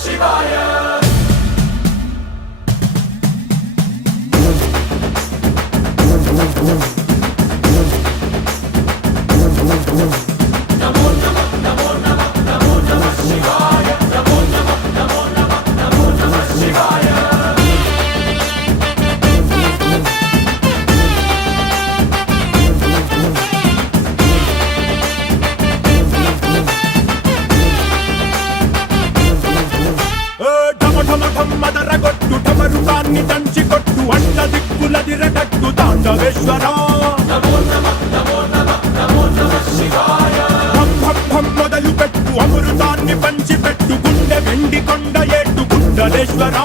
శివాయ మదరగొట్టు ఠమరుకాన్ని దంచి కొట్టు అంట దిక్కులదిరగట్టు తాండవేశ్వరా మొదలు పెట్టు అమృతాన్ని పంచి పెట్టు గుండె వెండి కొండ ఏట్టు గుండలేశ్వరా